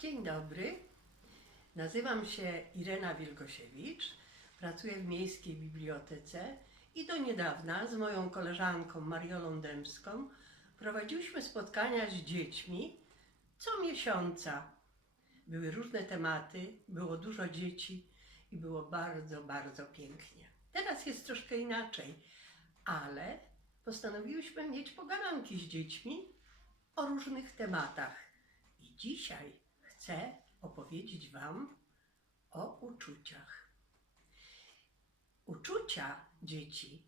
Dzień dobry. Nazywam się Irena Wilgosiewicz. Pracuję w Miejskiej Bibliotece i do niedawna z moją koleżanką Mariolą Dębską prowadziłyśmy spotkania z dziećmi co miesiąca. Były różne tematy, było dużo dzieci i było bardzo, bardzo pięknie. Teraz jest troszkę inaczej, ale postanowiłyśmy mieć pogadanki z dziećmi o różnych tematach. I dzisiaj chcę opowiedzieć Wam o uczuciach. Uczucia dzieci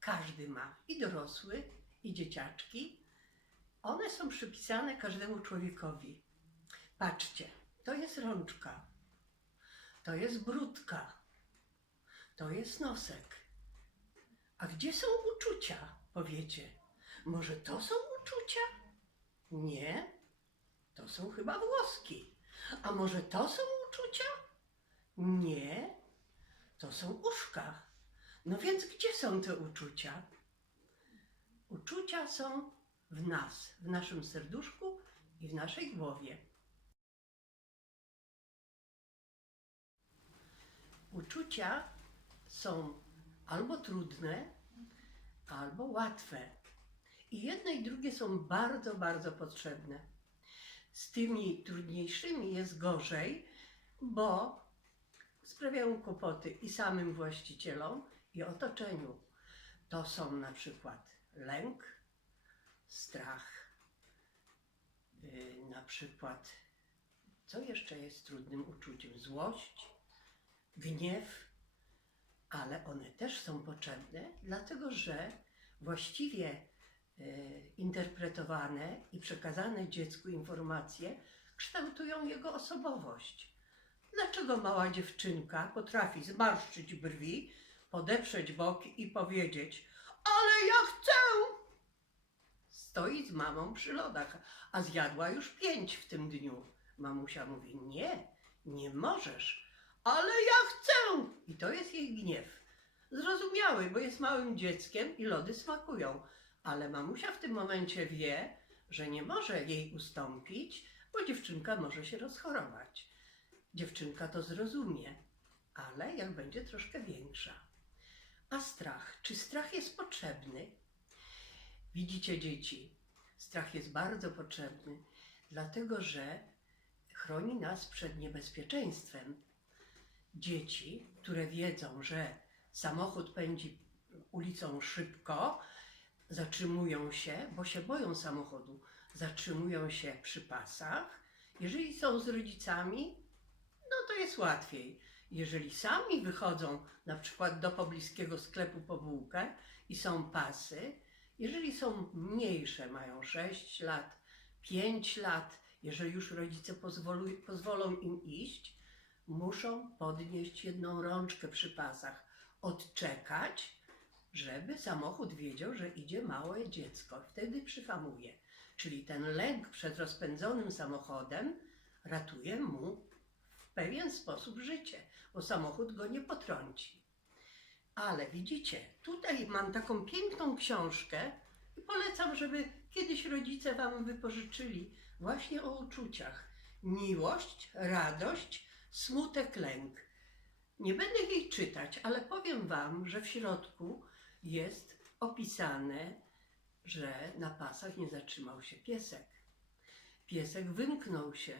każdy ma, i dorosły, i dzieciaczki. One są przypisane każdemu człowiekowi. Patrzcie, to jest rączka, to jest brudka, to jest nosek. A gdzie są uczucia, powiecie? Może to są uczucia? Nie, to są chyba włoski. A może to są uczucia? Nie, to są uszka. No więc gdzie są te uczucia? Uczucia są w nas, w naszym serduszku i w naszej głowie. Uczucia są albo trudne, albo łatwe. I jedne i drugie są bardzo, bardzo potrzebne. Z tymi trudniejszymi jest gorzej, bo sprawiają kłopoty i samym właścicielom, i otoczeniu. To są na przykład lęk, strach, yy, na przykład, co jeszcze jest trudnym uczuciem? Złość, gniew, ale one też są potrzebne, dlatego że właściwie interpretowane i przekazane dziecku informacje kształtują jego osobowość. Dlaczego mała dziewczynka potrafi zmarszczyć brwi, podeprzeć boki i powiedzieć: Ale ja chcę! Stoi z mamą przy lodach, a zjadła już pięć w tym dniu. Mamusia mówi: Nie, nie możesz, ale ja chcę! I to jest jej gniew. Zrozumiały, bo jest małym dzieckiem i lody smakują, ale mamusia w tym momencie wie, że nie może jej ustąpić, bo dziewczynka może się rozchorować. Dziewczynka to zrozumie, ale jak będzie troszkę większa. A strach? Czy strach jest potrzebny? Widzicie, dzieci, strach jest bardzo potrzebny, dlatego że chroni nas przed niebezpieczeństwem. Dzieci, które wiedzą, że samochód pędzi ulicą szybko, zatrzymują się, bo się boją samochodu, zatrzymują się przy pasach. Jeżeli są z rodzicami, no to jest łatwiej. Jeżeli sami wychodzą na przykład do pobliskiego sklepu po bułkę i są pasy, jeżeli są mniejsze, mają 6 lat, 5 lat, jeżeli już rodzice pozwolą im iść, muszą podnieść jedną rączkę przy pasach, odczekać, żeby samochód wiedział, że idzie małe dziecko. Wtedy przyhamuje. Czyli ten lęk przed rozpędzonym samochodem ratuje mu w pewien sposób życie, bo samochód go nie potrąci. Ale widzicie, tutaj mam taką piękną książkę i polecam, żeby kiedyś rodzice Wam wypożyczyli właśnie o uczuciach. Miłość, radość, smutek, lęk. Nie będę jej czytać, ale powiem Wam, że w środku jest opisane, że na pasach nie zatrzymał się piesek. Piesek wymknął się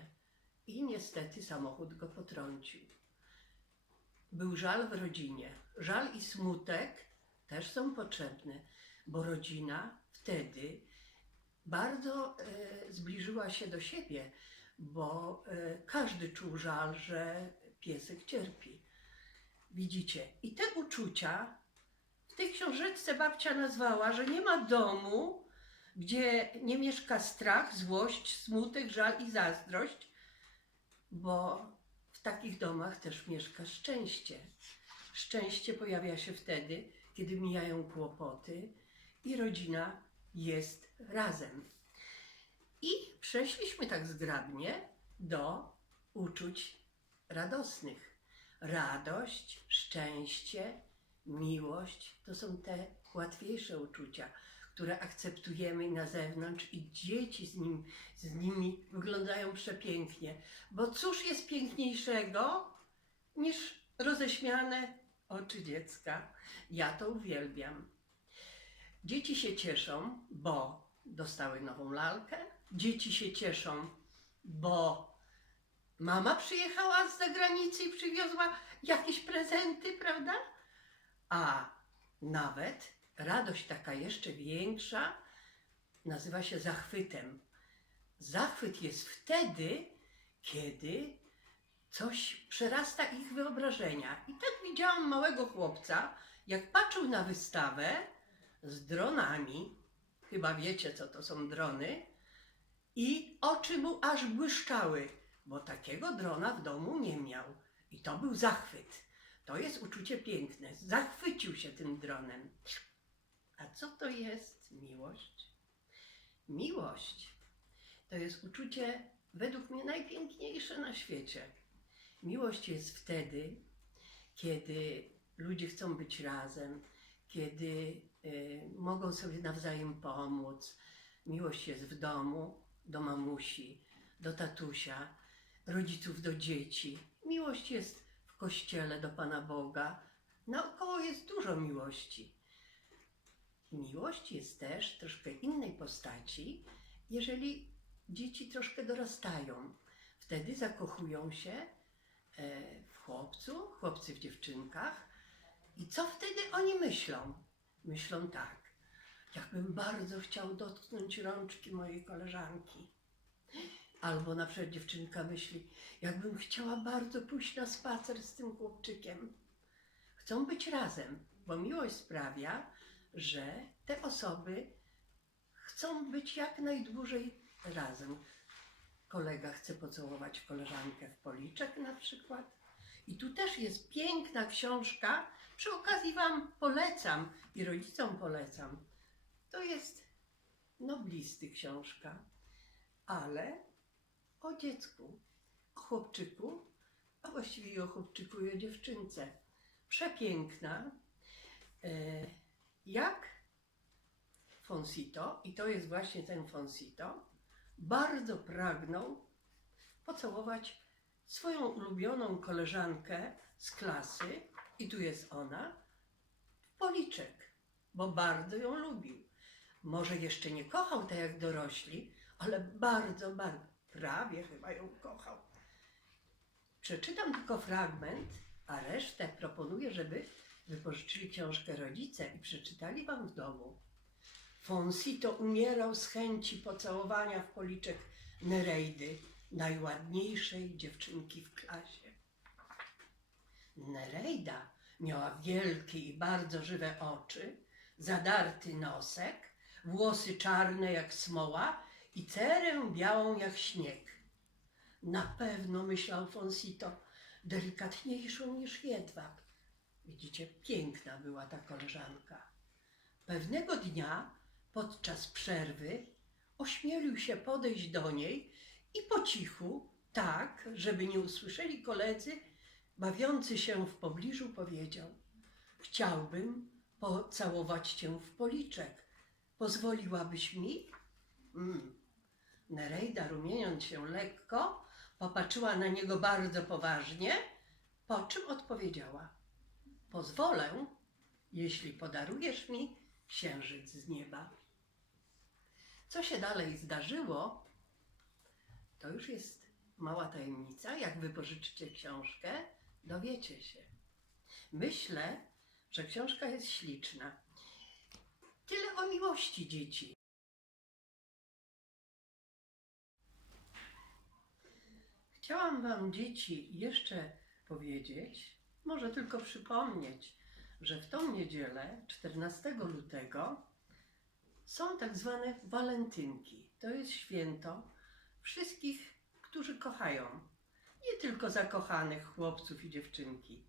i niestety samochód go potrącił. Był żal w rodzinie. Żal i smutek też są potrzebne, bo rodzina wtedy bardzo e, zbliżyła się do siebie, bo e, każdy czuł żal, że piesek cierpi. Widzicie? I te uczucia tej książeczce babcia nazwała, że nie ma domu, gdzie nie mieszka strach, złość, smutek, żal i zazdrość, bo w takich domach też mieszka szczęście. Szczęście pojawia się wtedy, kiedy mijają kłopoty i rodzina jest razem. I przeszliśmy tak zgrabnie do uczuć radosnych. Radość, szczęście, miłość to są te łatwiejsze uczucia, które akceptujemy na zewnątrz i dzieci z, nim, z nimi wyglądają przepięknie. Bo cóż jest piękniejszego niż roześmiane oczy dziecka? Ja to uwielbiam. Dzieci się cieszą, bo dostały nową lalkę. Dzieci się cieszą, bo mama przyjechała z zagranicy i przywiozła jakieś prezenty, prawda? A nawet radość taka jeszcze większa nazywa się zachwytem. Zachwyt jest wtedy, kiedy coś przerasta ich wyobrażenia. I tak widziałam małego chłopca, jak patrzył na wystawę z dronami. Chyba wiecie, co to są drony. I oczy mu aż błyszczały, bo takiego drona w domu nie miał. I to był zachwyt. To jest uczucie piękne. Zachwycił się tym dronem. A co to jest miłość? Miłość to jest uczucie według mnie najpiękniejsze na świecie. Miłość jest wtedy, kiedy ludzie chcą być razem, kiedy y, mogą sobie nawzajem pomóc. Miłość jest w domu, do mamusi, do tatusia, rodziców do dzieci. Miłość jest kościele do Pana Boga. Naokoło jest dużo miłości. Miłość jest też troszkę innej postaci, jeżeli dzieci troszkę dorastają. Wtedy zakochują się e, w chłopcu, chłopcy w dziewczynkach. I co wtedy oni myślą? Myślą tak, jakbym bardzo chciał dotknąć rączki mojej koleżanki. Albo na przykład dziewczynka myśli, jakbym chciała bardzo pójść na spacer z tym chłopczykiem. Chcą być razem, bo miłość sprawia, że te osoby chcą być jak najdłużej razem. Kolega chce pocałować koleżankę w policzek na przykład. I tu też jest piękna książka. Przy okazji Wam polecam i rodzicom polecam. To jest noblisty książka, ale o dziecku, o chłopczyku, a właściwie o chłopczyku i o dziewczynce. Przepiękna. E, jak Fonsito, i to jest właśnie ten Fonsito, bardzo pragnął pocałować swoją ulubioną koleżankę z klasy, i tu jest ona, w policzek, bo bardzo ją lubił. Może jeszcze nie kochał tak jak dorośli, ale bardzo, bardzo, prawie chyba ją kochał. Przeczytam tylko fragment, a resztę proponuję, żeby wypożyczyli książkę rodzice i przeczytali wam w domu. Fonsito umierał z chęci pocałowania w policzek Nereidy, najładniejszej dziewczynki w klasie. Nereida miała wielkie i bardzo żywe oczy, zadarty nosek, włosy czarne jak smoła i cerę białą jak śnieg. Na pewno, myślał Fonsito, delikatniejszą niż jedwab. Widzicie, piękna była ta koleżanka. Pewnego dnia, podczas przerwy, ośmielił się podejść do niej i po cichu, tak, żeby nie usłyszeli koledzy, bawiący się w pobliżu, powiedział: Chciałbym pocałować cię w policzek. Pozwoliłabyś mi? Mm. Nereida, rumieniąc się lekko, popatrzyła na niego bardzo poważnie, po czym odpowiedziała: Pozwolę, jeśli podarujesz mi księżyc z nieba. Co się dalej zdarzyło, to już jest mała tajemnica. Jak wypożyczycie książkę, dowiecie się. Myślę, że książka jest śliczna. Tyle o miłości dzieci. Chciałam Wam, dzieci, jeszcze powiedzieć, może tylko przypomnieć, że w tą niedzielę, 14 lutego, są tak zwane walentynki. To jest święto wszystkich, którzy kochają. Nie tylko zakochanych chłopców i dziewczynki.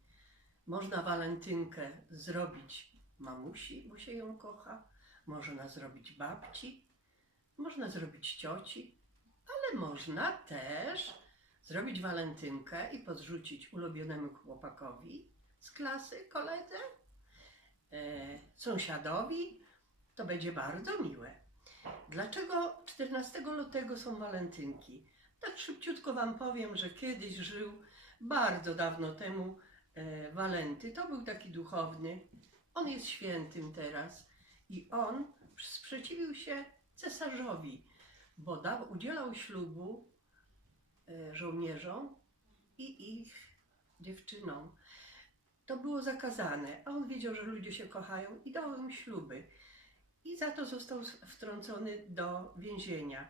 Można walentynkę zrobić mamusi, bo się ją kocha. Można zrobić babci. Można zrobić cioci. Ale można też zrobić walentynkę i podrzucić ulubionemu chłopakowi z klasy, koledze, e, sąsiadowi, To będzie bardzo miłe. Dlaczego 14 lutego są walentynki? Tak szybciutko Wam powiem, że kiedyś żył bardzo dawno temu e, Walenty. To był taki duchowny. On jest świętym teraz i on sprzeciwił się cesarzowi, bo dał, udzielał ślubu żołnierzom i ich dziewczynom. To było zakazane, a on wiedział, że ludzie się kochają i dał im śluby. I za to został wtrącony do więzienia.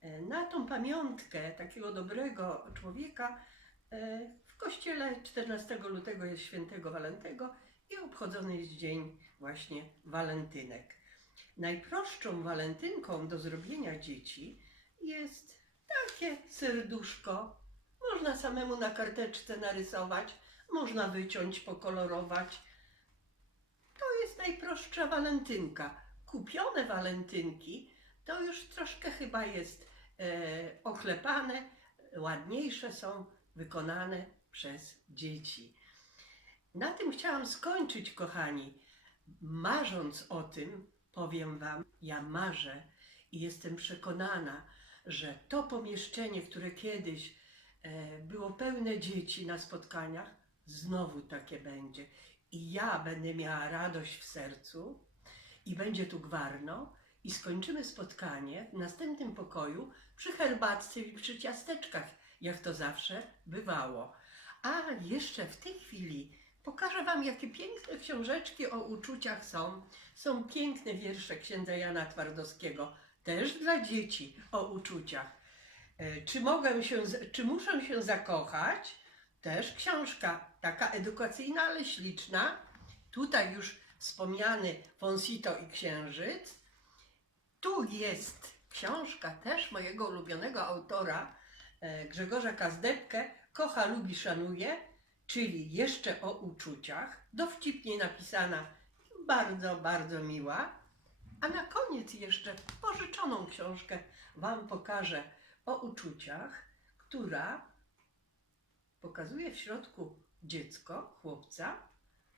E, Na tą pamiątkę takiego dobrego człowieka e, w kościele 14 lutego jest świętego Walentego i obchodzony jest dzień właśnie walentynek. Najprostszą walentynką do zrobienia dzieci jest takie serduszko. Można samemu na karteczce narysować, można wyciąć, pokolorować. To jest najprostsza walentynka. Kupione walentynki to już troszkę chyba jest e, oklepane, ładniejsze są wykonane przez dzieci. Na tym chciałam skończyć, kochani. Marząc o tym, powiem Wam, ja marzę i jestem przekonana, że to pomieszczenie, które kiedyś e, było pełne dzieci na spotkaniach, znowu takie będzie. I ja będę miała radość w sercu i będzie tu gwarno i skończymy spotkanie w następnym pokoju przy herbatce i przy ciasteczkach, jak to zawsze bywało. A jeszcze w tej chwili pokażę Wam, jakie piękne książeczki o uczuciach są. Są piękne wiersze księdza Jana Twardowskiego, też dla dzieci o uczuciach. E, Czy mogę się, czy muszę się zakochać? Też książka taka edukacyjna, ale śliczna. Tutaj już wspomniany Fonsito i Księżyc. Tu jest książka też mojego ulubionego autora e, Grzegorza Kazdepkę Kocha, lubi, szanuje, czyli jeszcze o uczuciach. Dowcipnie napisana, bardzo, bardzo miła. A na koniec jeszcze pożyczoną książkę Wam pokażę o uczuciach, która pokazuje w środku dziecko, chłopca,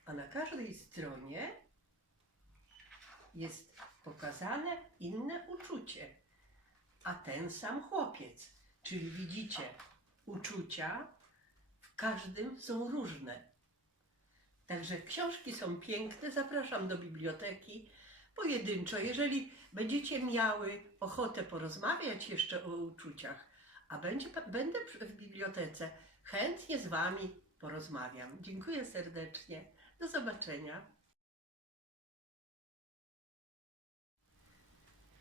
a na każdej stronie jest pokazane inne uczucie, a ten sam chłopiec. Czyli widzicie, uczucia w każdym są różne. Także książki są piękne, zapraszam do biblioteki pojedynczo. Jeżeli będziecie miały ochotę porozmawiać jeszcze o uczuciach, a będzie, będę w bibliotece, chętnie z Wami porozmawiam. Dziękuję serdecznie. Do zobaczenia.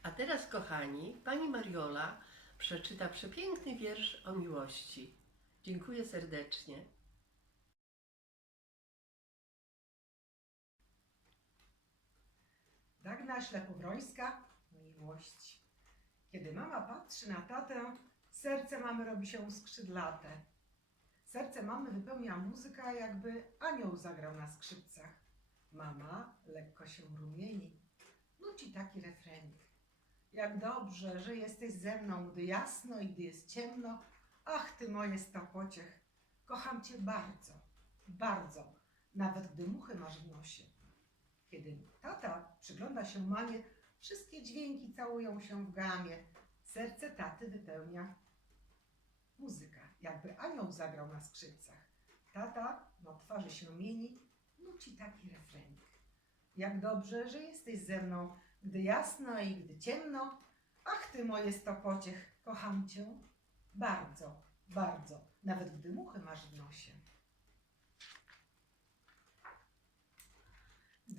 A teraz, kochani, pani Mariola przeczyta przepiękny wiersz o miłości. Dziękuję serdecznie. Dagna Ślepowrońska, miłość. Kiedy mama patrzy na tatę, serce mamy robi się skrzydlate. Serce mamy wypełnia muzyka, jakby anioł zagrał na skrzypcach. Mama lekko się rumieni, nuci taki refrenik. Jak dobrze, że jesteś ze mną, gdy jasno i gdy jest ciemno. Ach, ty moje sto pociech, kocham cię bardzo, bardzo, nawet gdy muchy masz w nosie. Kiedy tata przygląda się mamie, wszystkie dźwięki całują się w gamie. Serce taty wypełnia muzyka, jakby anioł zagrał na skrzypcach. Tata na twarzy się mieni, nuci taki refrenik. Jak dobrze, że jesteś ze mną, gdy jasno i gdy ciemno. Ach ty moje sto pociech, kocham cię bardzo, bardzo, nawet gdy muchy masz w nosie.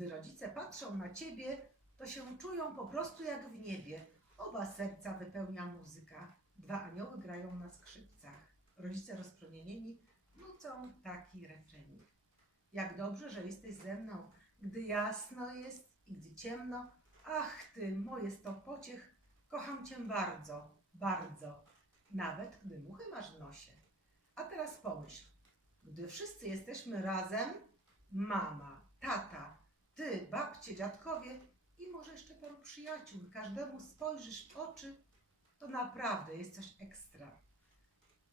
Gdy rodzice patrzą na ciebie, to się czują po prostu jak w niebie. Oba serca wypełnia muzyka. Dwa anioły grają na skrzypcach. Rodzice rozpromienieni nucą taki refrenik. Jak dobrze, że jesteś ze mną, gdy jasno jest i gdy ciemno. Ach ty, moje sto pociech, kocham cię bardzo, bardzo, nawet gdy muchy masz w nosie. A teraz pomyśl, gdy wszyscy jesteśmy razem, mama, tata, ty, babcie, dziadkowie i może jeszcze paru przyjaciół, każdemu spojrzysz w oczy, to naprawdę jest coś ekstra.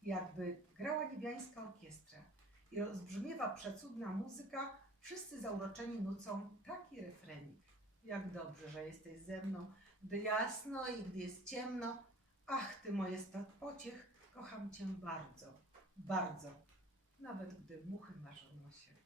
Jakby grała niebiańska orkiestra i rozbrzmiewa przecudna muzyka, wszyscy zauroczeni nucą taki refrenik. jak dobrze, że jesteś ze mną, gdy jasno i gdy jest ciemno. Ach, ty moje stok pociech, kocham cię bardzo, bardzo, nawet gdy muchy masz o nosie.